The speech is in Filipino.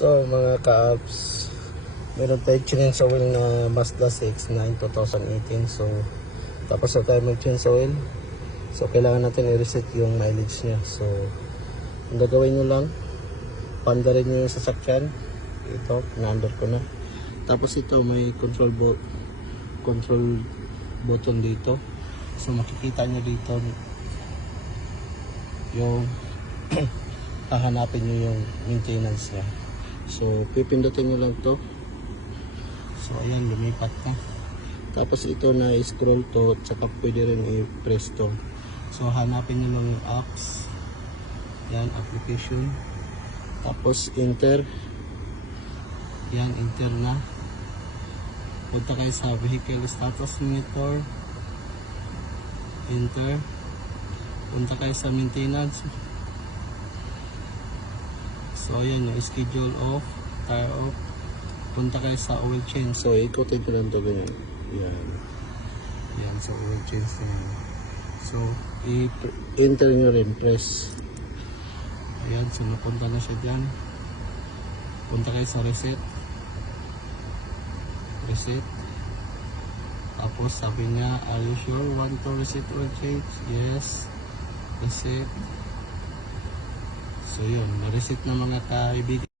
So mga ka-apps, meron tayo change oil na Mazda 6-9 2018. So tapos na tayo mag-change oil. So kailangan natin i-reset yung mileage niya. So ang gagawin nyo lang, pandarin nyo yung sasakyan. Ito, na-under ko na. Tapos ito may control button dito. So makikita nyo dito yung hahanapin nyo yung maintenance niya. So pipindutin nyo lang to. So ayan, lumipat na. Tapos ito na scroll to, tsaka pwede rin i-press to. So hanapin nyo lang yung apps. Yan, application. Tapos enter. Yan, enter na. Punta kayo sa vehicle status monitor. Enter. Punta kayo sa maintenance. So ayan, yung schedule off, tire off. Punta kayo sa oil change. So ikutin ko lang ito ganyan. Yan. Yan, sa oil change na yan. So i-enter nyo rin, press. Ayan, so napunta na siya dyan. Punta kayo sa reset. Reset. Tapos sabi niya, are you sure want to reset oil change? Yes. Reset. So yun, na-reset na mga kaibigan.